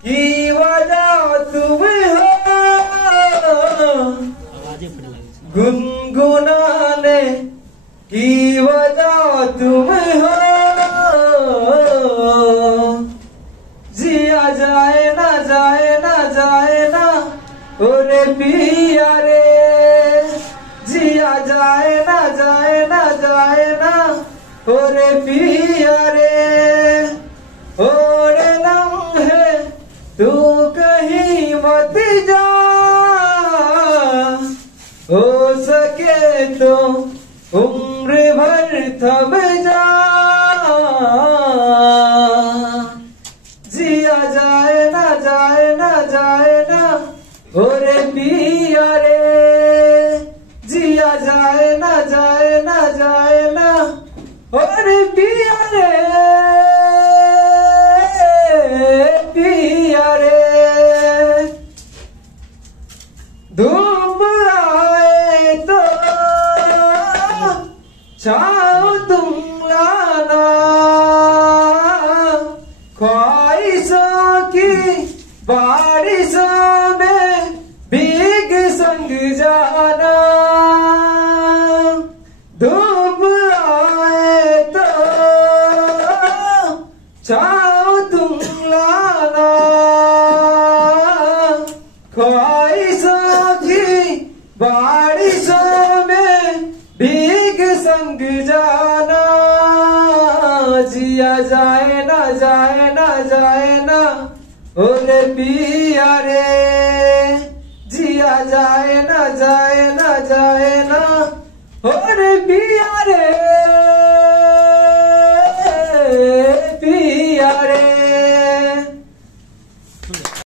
की वजह तुम हो, गुनगुनाने की वजह तुम हो। जिया जाए ना जाए ना जाए ना ओरे पिया रे, जिया जाए ना जाए ना जाए ना ओरे पिया रे। ओरे लम्हे तू कहीं मत जा, हो सके तो उम्र भर थम जा। जिया जाए ना जाए ना जाए ना ओरे पिया रे, जिया जाए ना जाए ना जाए ना ओरे पिया रे, पिया रे। धूप आए तो छाँव तुम लाना, ख्वाहिशों की बारिशों में भीग संग जाना। धूप आए तो छाँव तुम लाना, ख्वाहिशों की बारिशों में भीग संग जाना। जिया जाए ना जाए ना जाए ना ओरे पिया रे, जिया जाए ना जाए ना जाए ना ओरे पिया रे।